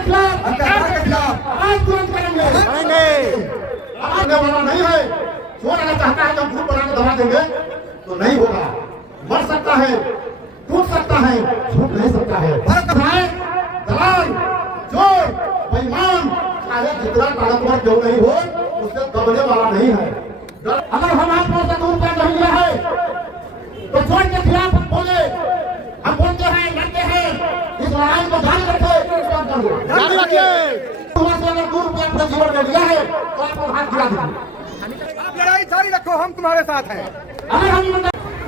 के खिलाफ आवाज बुलंद करेंगे। आने वाला नहीं है। चोर अगर चाहता है तो हम ग्रुप बना के दबा देंगे तो नहीं होगा। मर सकता है, टूट सकता है, छूट नहीं सकता है। दलाल, चोर, बेईमान चाहे जितना ताकतवर क्यों नहीं हो, उससे दबने वाला नहीं है। अगर हम आप लोगों से दूर कर नहीं लिया है तो चोर के खिलाफ हम बोले, हम बोलते हैं, लड़ते हैं, इस लड़ाई को जारी रखे। अगर दूर पे अपने जीवन में लिया है तो आपको हाथ खिला दीजिए। आप लड़ाई जारी रखो, हम तुम्हारे साथ हैं।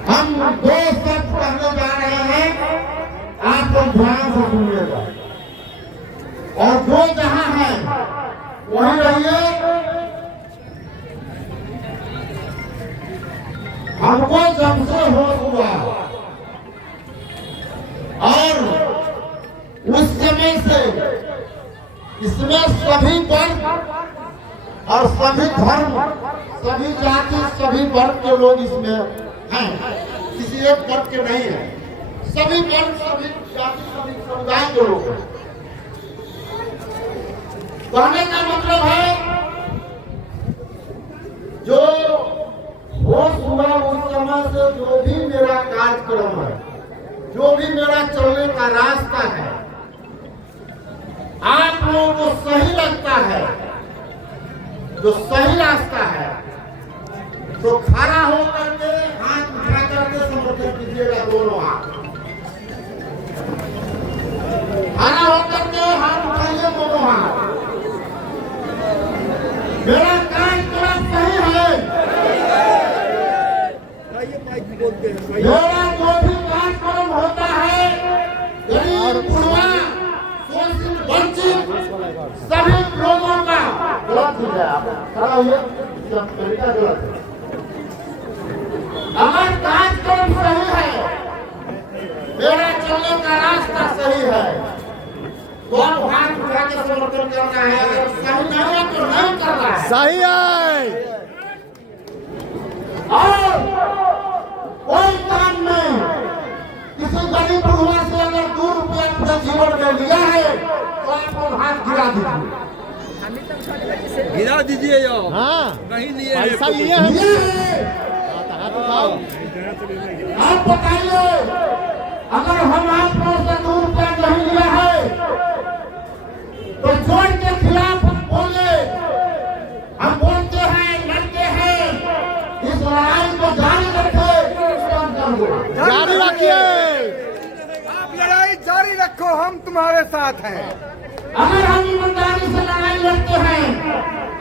हम दो शब्द कहने जा रहे हैं, आप लोग ध्यान से सुनिएगा और जो जहां है वहीं रहिए। हमको जब से होश हुआ और उस समय से इसमें सभी वर्ग और सभी धर्म, सभी जाति, सभी वर्ग के लोग इसमें हैं, किसी एक वर्ग के नहीं है। सभी वर्ग, सभी जाति, सभी समुदाय के लोग हैं। कहने का मतलब है जो होश हुआ उस समय से जो भी मेरा कार्यक्रम है, जो भी मेरा चलने का रास्ता है, आप लोगों को सही लगता है, जो सही रास्ता है, तो खड़ा होकर के हाथ उठा करके समर्थन कीजिएगा। दोनों हाथ खड़ा होकर के हाथ उठाइए, दोनों हाथ। मेरा कार्यक्रम सही है। मेरा जो भी कार्यक्रम होता है, गरीब, बुढ़वा, शोषित, वंचित सभी लोगों का गलत हो जाए। आप खड़ा हुए, तरीका गलत है। अगर कार्यक्रम सही है, मेरा चलने का रास्ता सही है, तो आप हाथ उठा के समर्थन करना है। अगर सही नहीं है तो नहीं करना है। सही है। और कोई काम में किसी गरीब बुढ़वा से अगर 2 रुपया अपने जीवन में लिया है तो आप लोग हाथ गिरा दीजिए। गिरा दीजिए यो। हाँ, नहीं लिए पैसा लिए हम। आप बताइए, अगर हम आप लोगों से 2 रुपया नहीं लिया है तो चोर के खिलाफ हम बोले, हम बोलते हैं, लड़ते हैं, इस लड़ाई को जारी रखे। जारी रखिए। आप लड़ाई जारी रखो, हम तुम्हारे साथ हैं। अगर हम ईमानदारी से लड़ाई लड़ते हैं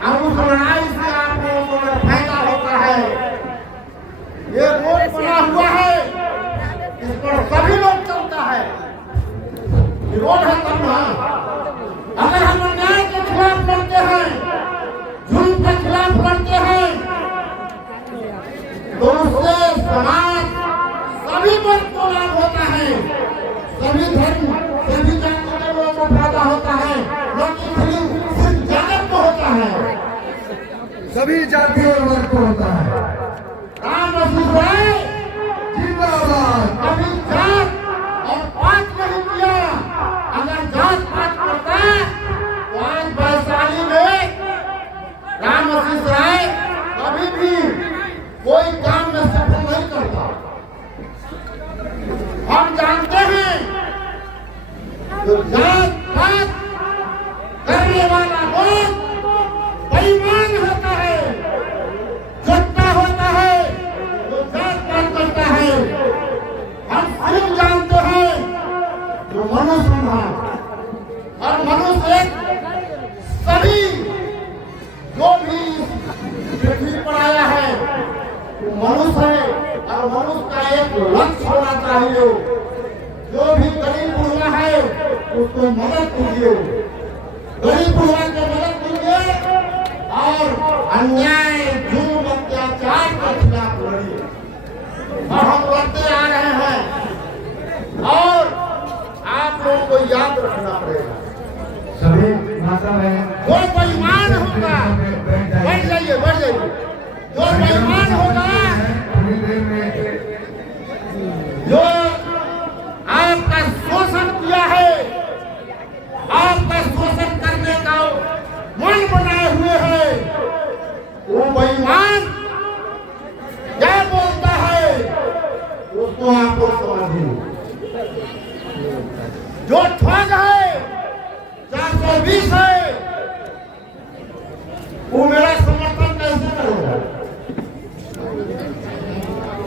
और उस लड़ाई से आप लोगों को फायदा होता है, ये रोड बना हुआ है, इस पर सभी लोग चलता है, ये रोड है तब ना। अगर हम अन्याय के खिलाफ लड़ते हैं, जुल्म के खिलाफ लड़ते हैं, तो उससे समाज सभी वर्ग को लाभ होता है, सभी धर्म, सभी जाति के लोगों को फायदा होता है, सिर्फ जात को होता है, सभी जाति और वर्ग को होता है। राम राय जिंदाबाद। अभी जात और पात नहीं किया। अगर जात पात करता तो आज वैशाली में राम राय कभी भी कोई काम में सफल नहीं करता। हम जानते हैं जो जात पात करने वाला लोग बेईमान होता है, झूठा होता है, जो जात पात करता है। हम सिर्फ जानते हैं जो मनुष्य है और मनुष्य सभी जो भी पृथ्वी पर आया है वो मनुष्य है और मनुष्य का एक लक्ष्य होना चाहिए। जो भी गरीब बुढ़वा है उसको मदद कीजिए, गरीब बुढ़वा को मदद कीजिए और अन्याय, जुल्म, अत्याचार के खिलाफ लड़िए। और हम लड़ते आ रहे हैं और आप लोगों को याद रखना पड़ेगा। सभी माता बहन जो बेईमान होगा, बैठ जाइए, बैठ जाइए। जो बेईमान होगा, जो आपका शोषण किया है, आपका वो ठग है, 420 है, वो मेरा समर्थन कैसे करेगा?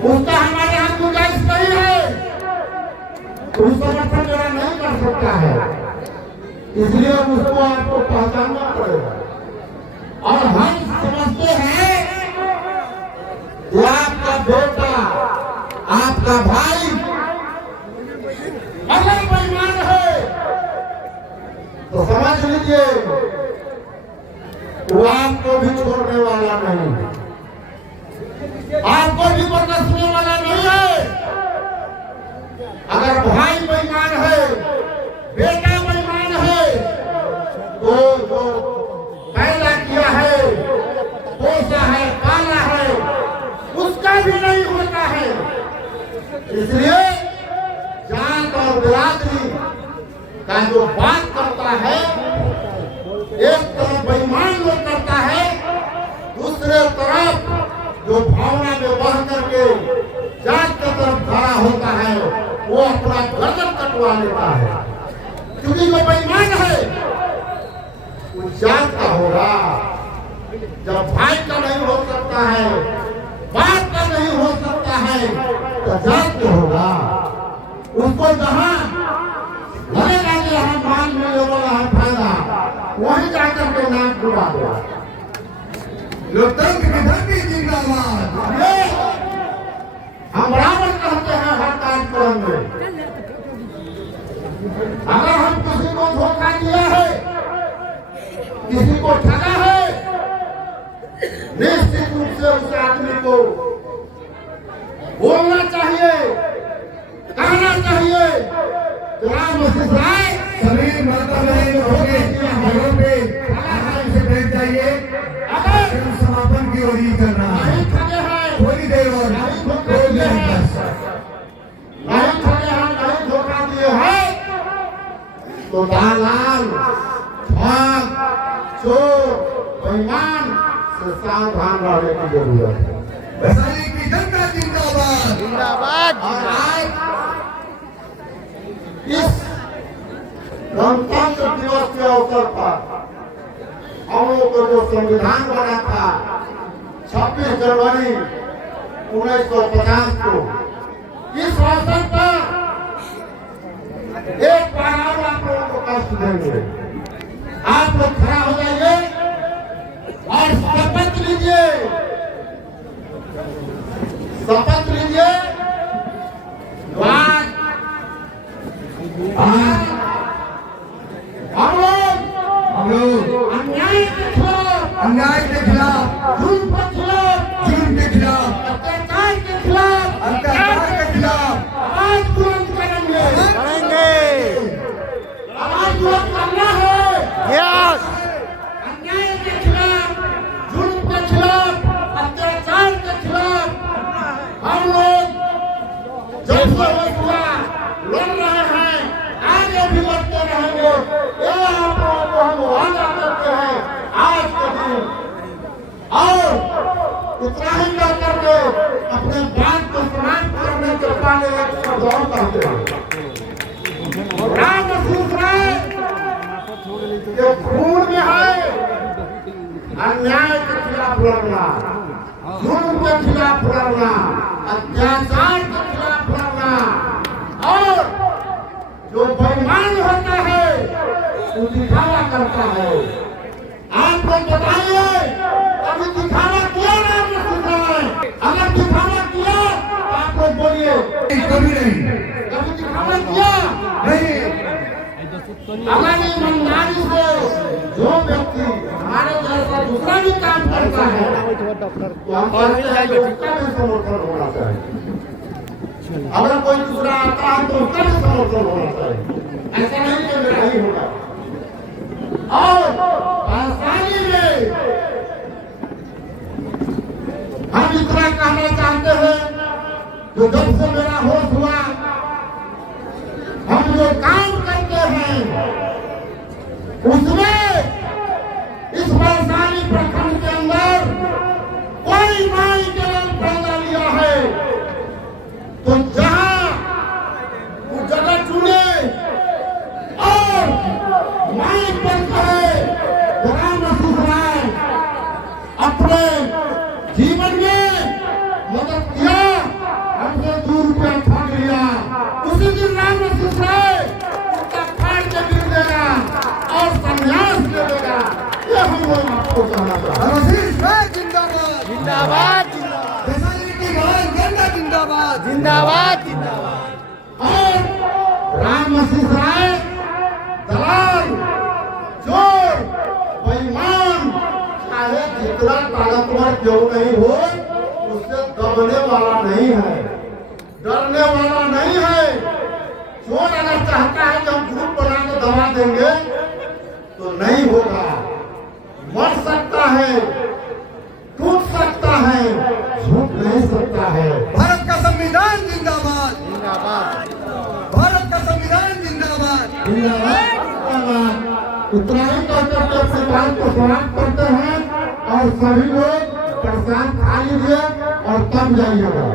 उसका हमारे यहाँ गुंजाइश नहीं है, वो समर्थन मेरा नहीं कर सकता है, इसलिए उसको आपको पहचानना पड़ेगा। और हम समझते हैं कि आपका बेटा, आपका भाई अगर बेईमान है तो समझ लीजिए वो आपको भी छोड़ने वाला नहीं, आपको भी बर्दाश्त वाला नहीं है। अगर भाई बेईमान है, बेटा बेईमान है, तो जो पैदा किया है, पोसा है, पाला है, उसका भी नहीं होता है। इसलिए जात और बिरादरी का जो बात करता है, एक तरफ बेईमान लोग करता है, दूसरे तरफ जो भावना में बह करके जात की तरफ खड़ा होता है, वो अपना गर्दन कटवा लेता है। क्योंकि जो बेईमान है वो जात का होगा, जब भाई का नहीं हो सकता है, बाप का नहीं हो सकता है, तो जात का होगा। उसको जहां लगेगा कि हम मान मिले वाला है फायदा, वहीं जाकर के नाम डुबा दो। लोकतंत्र की धरती जिंदाबाद। हम बराबर कहते हैं हर कार्यक्रम में, अगर हम किसी को धोखा दिया है, किसी को ठगा है, निश्चित रूप से उस आदमी को बोलना चाहिए, कहना चाहिए, ग्राम सिंचाई सभी माता बहनों के घरों पे से बैठ जाइए। अगर समापन की ओर ही चल रहा है, नहीं ठगे हैं, थोड़ी देर और नहीं धोखा दिए हैं, नहीं ठगे हैं, नहीं धोखा दिए हैं, तो दलाल, ठग, चोर, बेईमान से सावधान रहने की जरूरत है। वैशाली की जनता जिंदाबाद। जिंदाबाद। और आज इस गणतंत्र दिवस के अवसर पर हम लोग को जो संविधान बना था 26 जनवरी 1950 को, इस अवसर पर एक बार और आप लोगों को कष्ट देंगे। आप लोग खड़ा हो जाइए और शपथ लीजिए, शपथ लीजिए। आज हम लोग अन्याय के खिलाफ, जुल्म के खिलाफ, अत्याचार के खिलाफ आवाज बुलंद करेंगे। आवाज बुलंद करना है। अन्याय के खिलाफ, जुल्म के खिलाफ, अत्याचार के खिलाफ हम लोग जब से हुआ लड़ रहे हैं, आगे भी लड़ते रहेंगे। ये आप लोगों को हम वादा करते हैं आज के दिन। और इतना ही कर करके अपने बात को समाप्त करने के पहले एक शब्द और कहते हैं, राम सूत्र ये खून में है अन्याय के खिलाफ लड़ना, जुल्म के खिलाफ लड़ना, अत्याचार के खिलाफ लड़ना। और जो बेईमान होता है वो दिखावा करता है। आप लोग बताइए, कभी दिखावा किया ना आपने सुना है? अगर दिखावा किया तो आप लोग बोलिए कभी नहीं, कभी दिखावा किया नहीं। हमारी ईमानदारी से जो व्यक्ति हमारे जैसा दूसरा भी काम करता है तो हम कहते हैं कि उसका भी समर्थन होना चाहिए। अगर कोई दूसरा आता है तो उसका भी समर्थन होना चाहिए। ऐसा नहीं कि मेरा ही होगा। और आसानी में हम इतना कहना चाहते हैं, जो जब से मेरा होश हुआ, हम जो काम करते हैं उसमें इस वैशाली प्रखंड के अंदर कोई माई के नाम पैदा लिया है तो जहां वो जगह चुने माइक बंद करे। राम राय अपने जीवन में मदद किया, हमसे 2 रुपया ठग लिया, उसी दिन राम राय उनका फाड़ के गिर देगा और संन्यास ले देगा। ये हम लोग आपको कहना चाहते हैं। आशीष भाई जिंदाबाद, जिंदाबाद फैसिलिटी भाई गेंदा जिंदाबाद, जिंदाबाद जिंदाबाद। और राम राय दलाल, चोर, बेईमान, चाहे जितना ताकतवर क्यों नहीं हो, उससे दबने वाला नहीं है, डरने वाला नहीं है। चोर अगर चाहता है कि हम ग्रुप बना के दबा देंगे तो नहीं होगा। मर सकता है, टूट सकता है, झूठ नहीं सकता है। भारत का संविधान जिंदाबाद, जिंदाबाद भारत का संविधान जिंदाबाद। उत्तरायण का सरकार को समाप्त करते हैं और सभी लोग प्रसाद खा लीजिए और तब जाइएगा।